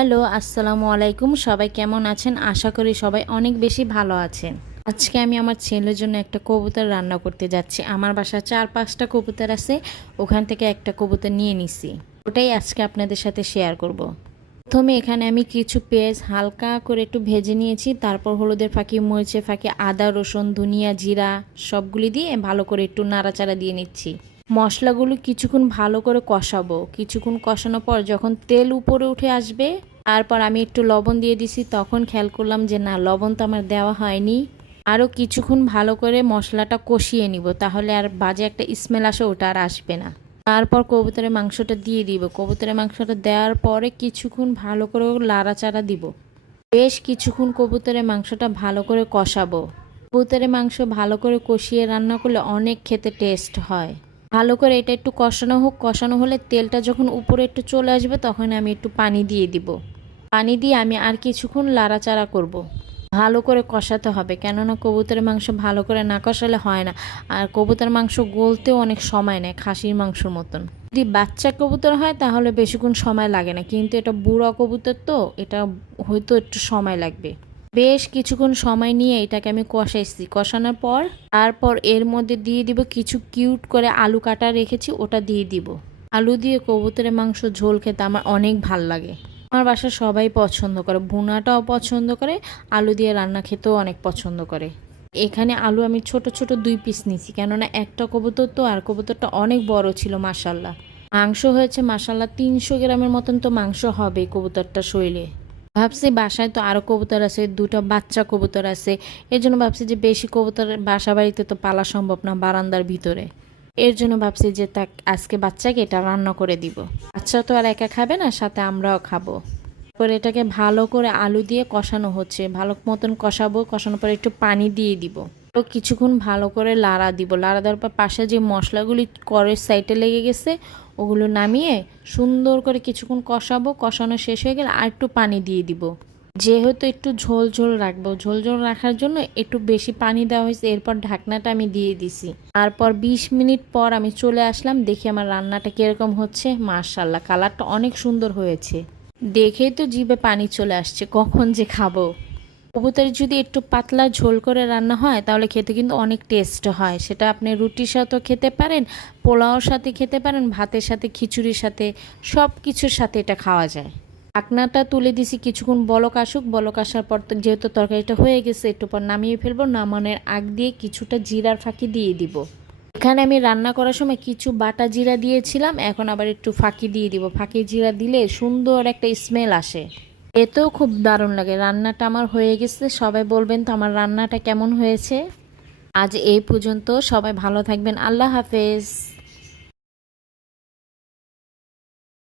Hello, আসসালামু আলাইকুম। সবাই কেমন আছেন? আশা করি সবাই অনেক বেশি ভালো আছেন। আজকে আমি আমার ছেলের জন্য একটা কবুতর রান্না করতে যাচ্ছি। আমার বাসায় ৪-৫টা কবুতর আছে। ওখান থেকে একটা কবুতর নিয়ে নিছি। ওটাই আজকে আপনাদের সাথে শেয়ার করব। প্রথমে এখানে আমি কিছু পেঁয়াজ হালকা করে একটু ভেজে নিয়েছি। তারপর হলুদের ফাঁকি, মরিচের ফাঁকি, আদা, রসুন, ধনিয়া, জিরা সবগুলি দিয়ে ভালো করে একটু নাড়াচাড়া দিয়ে নিচ্ছি। মশলাগুলো কিছুক্ষণ ভালো করে কষাবো। কিছুক্ষণ কষানোর পর যখন তেল উপরে উঠে আসবে, তারপর আমি একটু লবণ দিয়ে দিছি। তখন খেয়াল করলাম যে না, লবণ তো আমার দেওয়া হয়নি। আরও কিছুক্ষণ ভালো করে মশলাটা কষিয়ে নিব, তাহলে আর বাজে একটা স্মেল আসে, ওটা আর আসবে না। তারপর কবুতরের মাংসটা দিয়ে দিব। কবুতরের মাংসটা দেওয়ার পরে কিছুক্ষণ ভালো করে লাড়াচাড়া দিব। বেশ কিছুক্ষণ কবুতরের মাংসটা ভালো করে কষাবো। কবুতরের মাংস ভালো করে কষিয়ে রান্না করলে অনেক খেতে টেস্ট হয়। ভালো করে এটা একটু কষানো হোক। কষানো হলে তেলটা যখন উপরে একটু চলে আসবে, তখন আমি একটু পানি দিয়ে দিব। পানি দিয়ে আমি আর কিছুক্ষণ লাড়াচাড়া করব। ভালো করে কষাতে হবে, কেননা কবুতরের মাংস ভালো করে না কষালে হয় না। আর কবুতরের মাংস গলতেও অনেক সময় নেয়, খাসির মাংসর মতন। যদি বাচ্চা কবুতর হয় তাহলে বেশিক্ষণ সময় লাগে না, কিন্তু এটা বুড়া কবুতর, তো এটা হয়তো একটু সময় লাগবে। বেশ কিছুক্ষণ সময় নিয়ে এটাকে আমি কষাইছি। কষানোর পর তারপর এর মধ্যে দিয়ে দিব কিছু কিউট করে আলু কাটা রেখেছি, ওটা দিয়ে দিব। আলু দিয়ে কবুতরের মাংস ঝোল খেতে আমার অনেক ভাল লাগে। আমার বাসায় সবাই পছন্দ করে, ভুনাটাও পছন্দ করে, আলু দিয়ে রান্না খেতেও অনেক পছন্দ করে। এখানে আলু আমি ছোট ছোট 2 পিস নিছি, কেননা একটা কবুতর তো, আর কবুতরটা অনেক বড় ছিল মাশাল্লাহ। মাংস হয়েছে মাশাল্লাহ 300 গ্রামের মতন তো মাংস হবে কবুতরটা শৈলে। ভাবছি বাসায় তো আরও কবুতর আছে, 2টা বাচ্চা কবুতর আছে। এর জন্য ভাবছি যে বেশি কবুতর বাসা বাড়িতে তো পালা সম্ভব না বারান্দার ভিতরে। এর জন্য ভাবছি যে আজকে বাচ্চাকে এটা রান্না করে দিব। বাচ্চা তো আর একা খাবে না, সাথে আমরাও খাবো। তারপরে এটাকে ভালো করে আলু দিয়ে কষানো হচ্ছে, ভালো মতন কষাবো। কষানোর পরে একটু পানি দিয়ে দিব। তো কিছুক্ষণ ভালো করে লাড়া দিব। লাড়া দেওয়ার পর পাশে যে মশলাগুলি করের সাইডে লেগে গেছে, ওগুলো নামিয়ে সুন্দর করে কিছুক্ষণ কষাবো। কষানো শেষ হয়ে গেলে আর একটু পানি দিয়ে দিব। যেহেতু একটু ঝোল ঝোল রাখবো, ঝোল ঝোল রাখার জন্য একটু বেশি পানি দেওয়া হয়েছে। এরপর ঢাকনাটা আমি দিয়ে দিছি। তারপর 20 মিনিট পর আমি চলে আসলাম, দেখি আমার রান্নাটা কিরকম হচ্ছে। মাশাল্লাহ, কালারটা অনেক সুন্দর হয়েছে। দেখেই তো জিভে পানি চলে আসছে, কখন যে খাবো। কবুতরের যদি একটু পাতলা ঝোল করে রান্না হয় তাহলে খেতে কিন্তু অনেক টেস্ট হয়। সেটা আপনি রুটির সাথেও খেতে পারেন, পোলাওর সাথে খেতে পারেন, ভাতের সাথে, খিচুড়ির সাথে, সব কিছুর সাথে এটা খাওয়া যায়। ঢাকনাটা তুলে দিছি, কিছুক্ষণ বলক আসুক। বলক আসার পর তো যেহেতু তরকারিটা হয়ে গেছে, একটু পর নামিয়ে ফেলবো। নামানোর আগ দিয়ে কিছুটা জিরার ফাঁকি দিয়ে দিব। এখানে আমি রান্না করার সময় কিছু বাটা জিরা দিয়েছিলাম, এখন আবার একটু ফাঁকি দিয়ে দিব। ফাঁকি জিরা দিলে সুন্দর একটা স্মেল আসে, এতেও খুব দারুণ লাগে। রান্নাটা আমার হয়ে গেছে, সবাই বলবেন তো আমার রান্নাটা কেমন হয়েছে। আজ এই পর্যন্ত, সবাই ভালো থাকবেন। আল্লাহ হাফেজ।